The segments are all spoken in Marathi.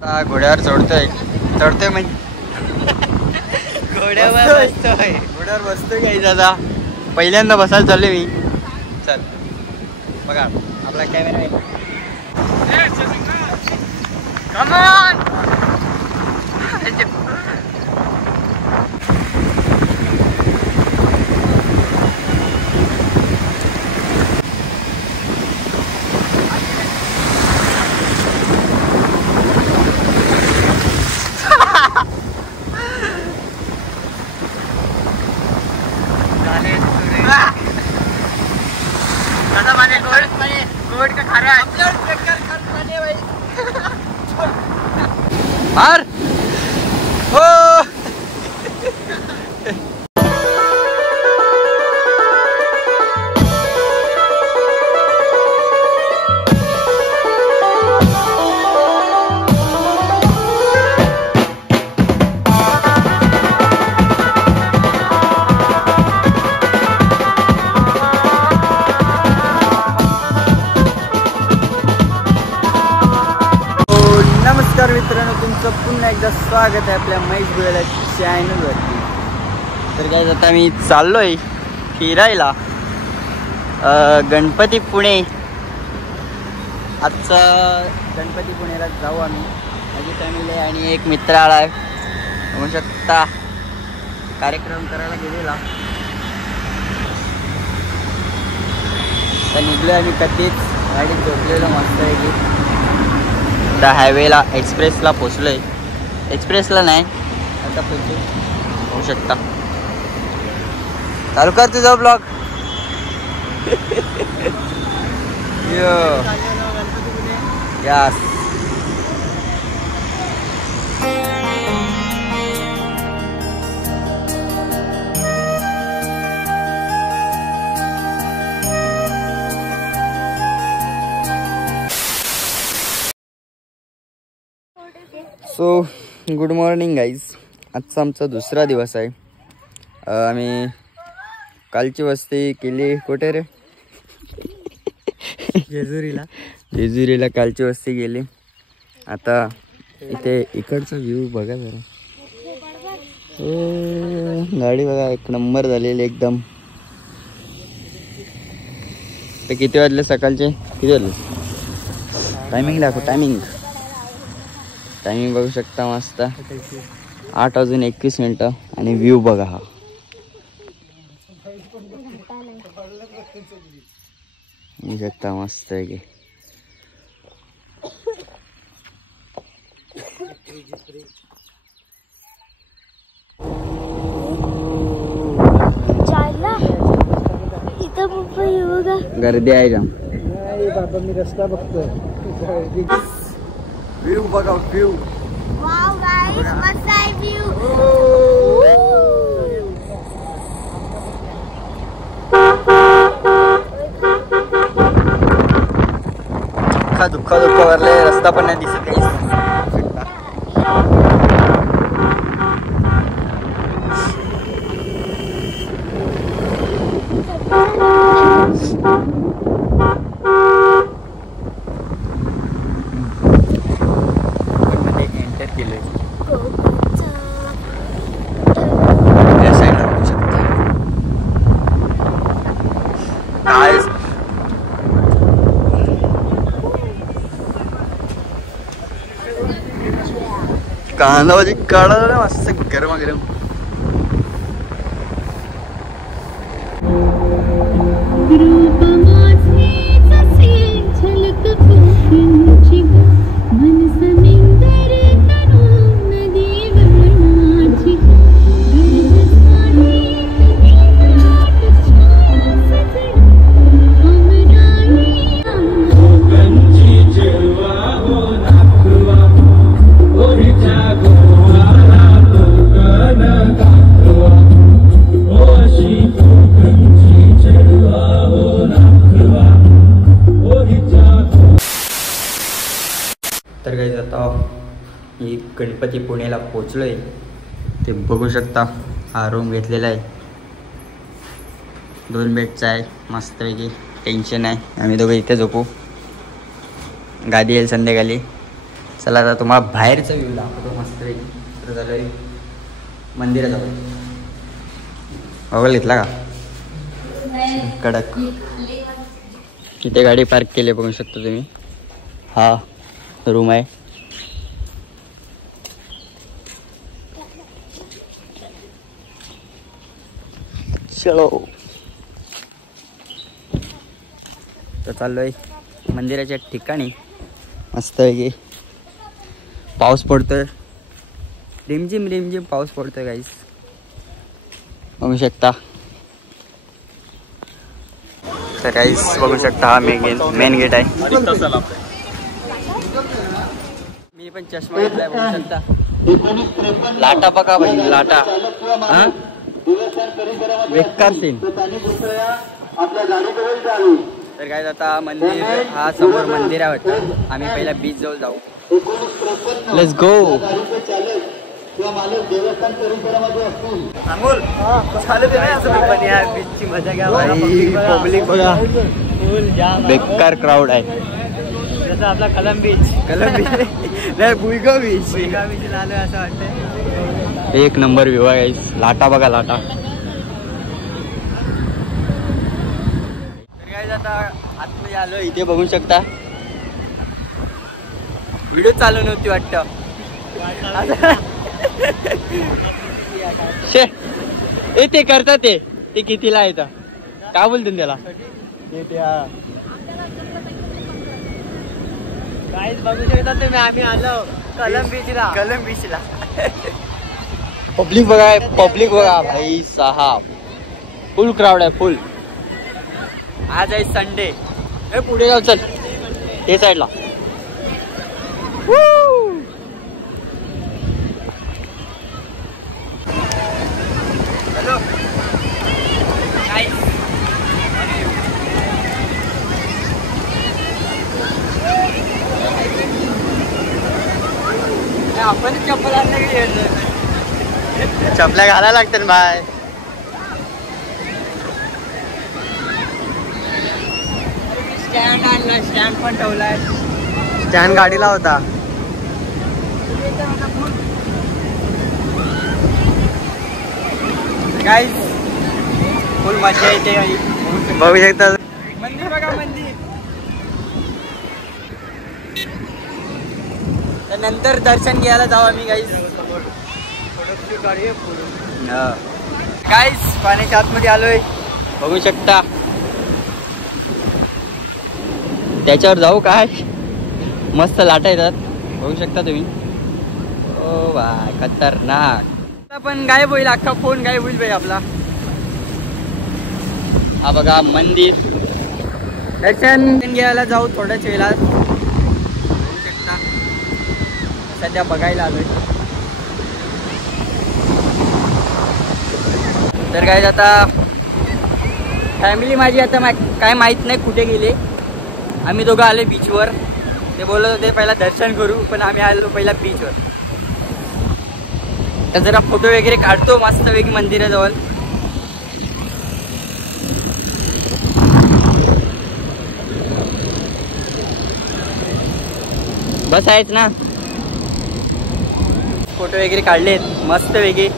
आता घोड्यावर चढतोय म्हणजे घोड्यावर बसतोय काही दादा पहिल्यांदा बसायला चालले मी. चल बघा आपला कॅमेरा आहे. मार हो नमस्कार मित्रांनो, तुमचं पुन्हा एकदा स्वागत आहे आपल्या महेश गोयला चॅनलवरती. तर काय आता मी चाललोय फिरायला गणपती पुणे. आजचा गणपती पुण्याला जाऊ आम्ही, माझी फॅमिली आणि एक मित्र आला आहे. म्हणू शकता कार्यक्रम करायला गेलेला. तर निघलो आम्ही कधीच गाडीत झोपलेलो मस्त आहे की आता हायवेला एक्सप्रेसला पोचलो आहे. एक्सप्रेसला नाही आता पोचू होऊ शकता. चालू कर तुझा blog. Yes so good morning guys. आजचा आमचा दुसरा दिवस आहे. आम्ही कालची वस्ती केली कुठे रे? जेजुरीला कालची वस्ती गेली. आता इथे इकडचा व्ह्यू बघा जरा. गाडी बघा एक नंबर झालेली एकदम. तर किती वाजले सकाळचे? किती वाजले? टायमिंग दाखव. टायमिंग बघू शकता मस्त 8:21 आणि व्ह्यू बघा हा. बघू शकता मस्त आहे की. गर्दी आहे का बाबा? मी रस्ता बघतो. व्ह्यू बघा व्ह्यू. वाव गाइस मस्त आहे व्ह्यू. दुःख भरले. रस्ता पण नाही दिसत काही. कांदा भाजी काढा मस्त गरमागरम. तर काही आता मी गणपती पुण्याला पोचलो आहे. ते बघू शकता. हा रूम घेतलेला आहे. 2 बेडचा आहे मस्तपैकी. टेन्शन आहे. आम्ही दोघं इथे झोपू. गादी येईल संध्याकाळी. चला आता तुम्हाला बाहेरचा व्ह्यू दाखवतो मस्त तर झालं मंदिरात जाऊ. मोबाईल घेतला का कडक. इथे गाडी पार्क केली बघू शकता तुम्ही. हा रूम आहे. चलो तर चाललोय मंदिराच्या ठिकाणी. मस्त आहे की पाऊस पडतोय. रिमझिम रिमझिम पाऊस पडतोय गाईस बघू शकता. तर गाईस बघू शकता हा मेन गेट आहे. मी पण चष्मा घेतलाय बघू शकता. लाटा बघा भाई लाटा. हा बेकार सीन. तर काय आता मंदिर हा समोर मंदिर आहे वाटतं. आम्ही पहिला बीच जवळ जाऊ. Let's go. बीचची मजा घ्या. पब्लिक बघा बेकार क्राऊड आहे. जसं आपला कलम बीच नाही भुईगाव बीच बीचला आलोय असं वाटतंय. एक नंबर व्ह्यू आहे. लाटा बघा लाटा. आता आतमध्ये आलो. इथे बघू शकता. व्हिडिओ चालू नव्हती वाटतं. ते करतात ते कितीला येतं काय बोलतो त्याला. काहीच बघू शकता तुम्ही. आम्ही आलो कलम बीचला. पब्लिक बघा भाई साहब. फुल क्राऊड आहे फुल. आज आहे संडे. पुढे जाऊ चल ते साईडला. आपण चप्पल चपल्या घालायला लागतात बाय. स्टँड आणला. स्टँड पण ठेवलाय. स्टँड गाडीला होता. गाईस फुल मजा येते बघू शकता. मंदिर बघा मंदिर. तर नंतर दर्शन घ्यायला जाऊ आम्ही गाईस. गाईस पाण्याच्या आतमध्ये आलोय बघू शकता. त्याच्यावर जाऊ काय मस्त लाटा येतात बघू शकता तुम्ही. ओ बाय खतरनाक. पण गायब होईल अख्खा फोन गायब होईल भाई आपला. हा बघा मंदिर. दर्शन घ्यायला जाऊ थोड्याच वेळात बघू शकता. सध्या बघायला आलोय. तर काय आता फॅमिली माझी आता काय माहित नाही कुठे गेले. आम्ही दोघं आले बीचवर. ते बोलत होते पहिला दर्शन करू पण आम्ही आलो पहिला बीचवर. तर जरा फोटो वगैरे काढतो मस्तपैकी मंदिराजवळ. बस आहेच ना. फोटो वगैरे काढलेत मस्तपैकी.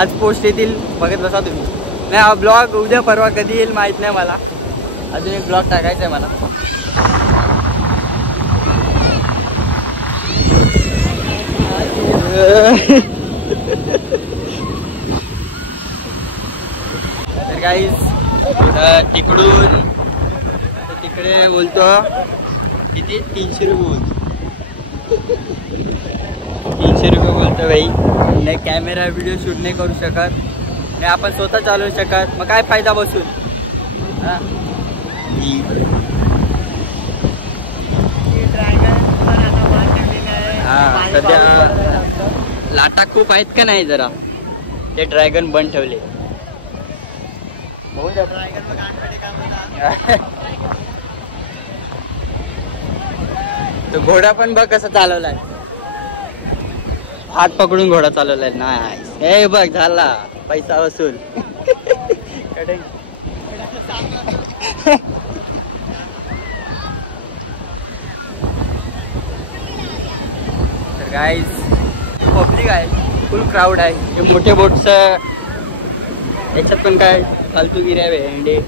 आज पोस्ट येतील बघत बसा तुम्ही. नाही हा ब्लॉग उद्या परवा कधी येईल माहित नाही मला. अजून एक ब्लॉग टाकायचा आहे मला. तर गाईस तिकडून तिकडे बोलतो किती 300 रुपये बोलतो. 300 रुपये बोलतो भाई. नाही कॅमेरा व्हिडिओ शूट नाही करू शकत. नाही आपण स्वतः चालवू शकत. मग काय फायदा बसून. हा सध्या लाटा खूप आहेत का नाही जरा. ते ड्रॅगन बंद ठेवले. तो घोडा पण बघ कसा चालवलाय. हात पकडून घोडा चालवलाय. नाही हे बघ झाला पैसा वसूल. गाईज पब्लिक आहे, फुल क्राऊड आहे. हे मोठे बोट्स याच्यात पण काय फालतूगिरी आहे भेंडे.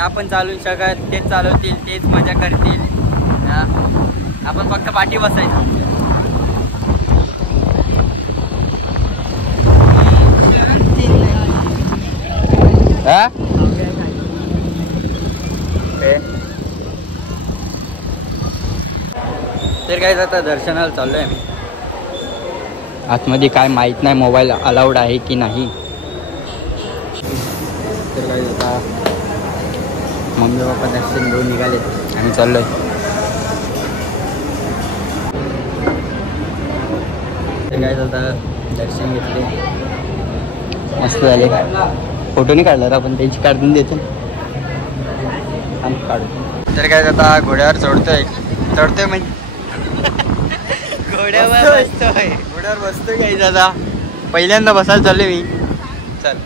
आपण चालू शकत, तेच चालवतील, तेच मजा करतील. आपण फक्त पाठी बसायचं. तर काय आता दर्शनाला चाललोय आम्ही. आतमध्ये काय माहित नाही मोबाईल अलाउड आहे की नाही. तर काय आता मम्मी पप्पा दर्शन घेऊन निघाले, आम्ही चाललोय. तर काय आता दर्शन घेतले, मस्त झाले. फोटो नाही काढला आपण, त्यांची काढून देते काढू. तर काय आता घोड्यावर चढतोय म्हणजे घोड्यावर बसतोय काही दादा. पहिल्यांदा बसायला चालले मी. चल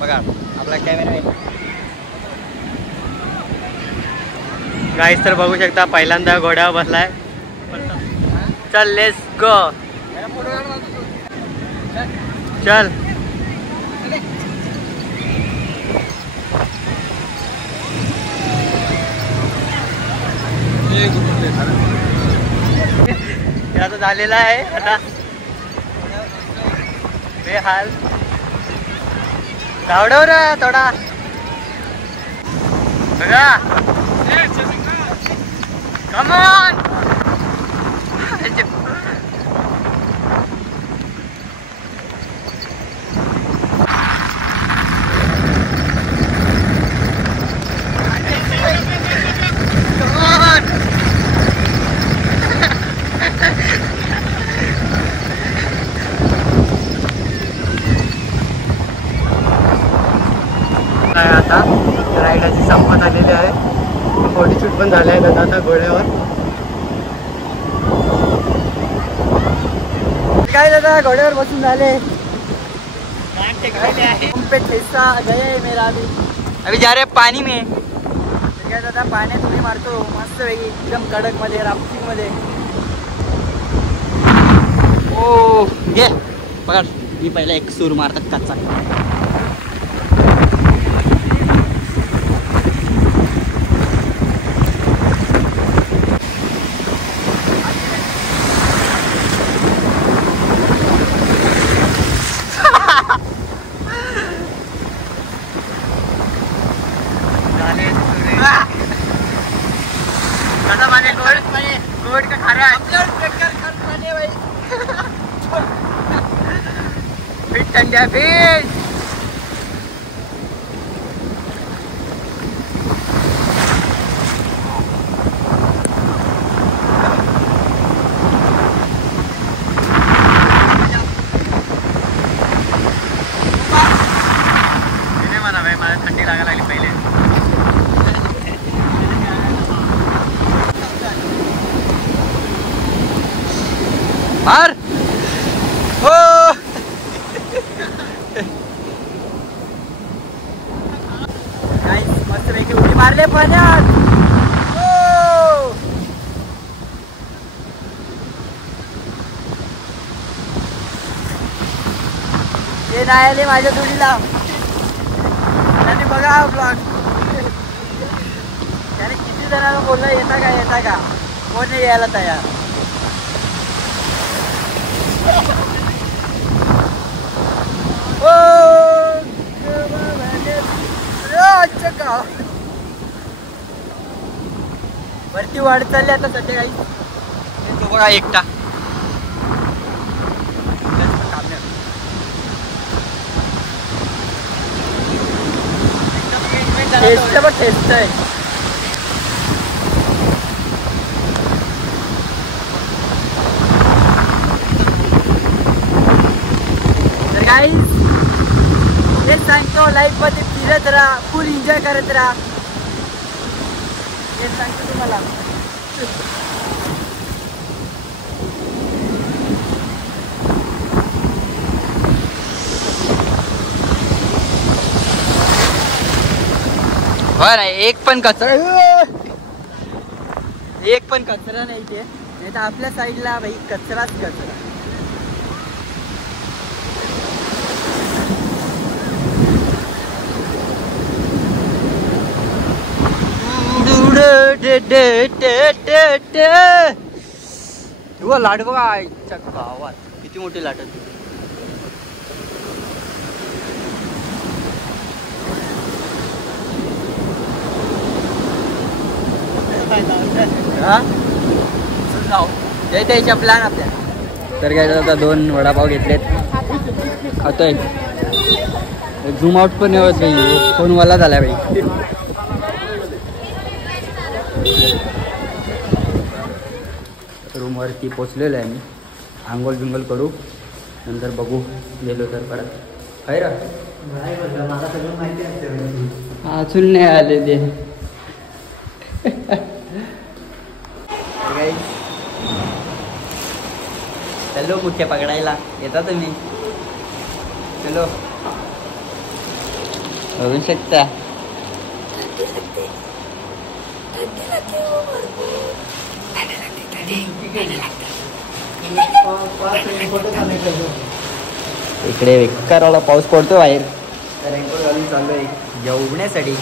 बघा आपला कॅमेरा आहे गाईस. तर बघू शकता पहिल्यांदा घोड्यावर बसलाय. चल लेट्स गो. चल आता झालेला आहे. आता बेहाल धावडव रे थोडा बघा. Come on. आता राईडाची संपत आलेली आहे. फोटोशूट पण झाले आहे दादा आता घोड्यावर. काय दादा घोड्यावर बसून झाले. अभी जा रहे पाणी में. काय दादा पाण्यात उडी मारतो मस्त वेगळी एकदम कडक मध्ये, राफ्टिंग मध्ये. ओ घे बघा, मी पहिला एक सूर मारतात कच्चा. गोड का खारा फिट ठंडा फिट. म्हणा भाई मला थंडी लागायला लागली पहिले. मार हो. मस्त पैकी उडी मारले पाण्यात. ते नाही आले माझ्या जोडीला. त्यांनी बघा ब्लॉग. त्याने किती जणांना बोललं येता का कोण नाही यायला तयार. वरती वाढत चालली आता सध्या काही. तो बघा एकटा. टेस्ट आहे. तर गाईज हेच सांगतो, लाईफ मध्ये फिरत राहा, फुल एन्जॉय करत राहा. हेच सांगतो तुम्हाला. हो नाही एक पण कचरा नाही ते. नाही तर आपल्या साईडला भाई कचराच कचरा. लाट बघा आईच्या गावात किती मोठी लाट आहे. द्यायच्या प्लॅन आपल्या. तर काय आता 2 वडापाव घेतलेत खातोय. झूम आउट पण नाही होत भाई, फोनवाला झाला भाई. रूमवरती पोचलेलो आहे मी. आंघोळ बिंगोल करू नंतर बघू गेलो तर परत. आहे रा मला सगळं माहिती असते अजून नाही आले ते. चलो मुख्य पकडायला येता तुम्ही. चलो बघू शकता. इकडे बेकारवाला पाऊस पडतो बाहेर. रेनकोट घालून चाललोय जेवण्यासाठी.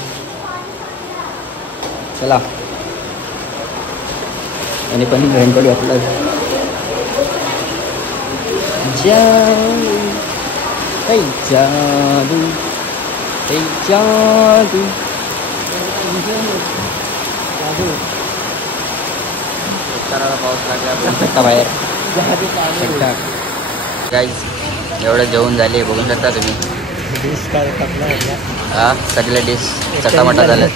चला आणि पण रेनकोट घातला. जादू जादू जादू जादू. पाऊस लागला बघू शकता बाहेर. गाईज एवढं जेवण झाले बघू शकता तुम्ही. हा सगळे डिश चटामटा झाले.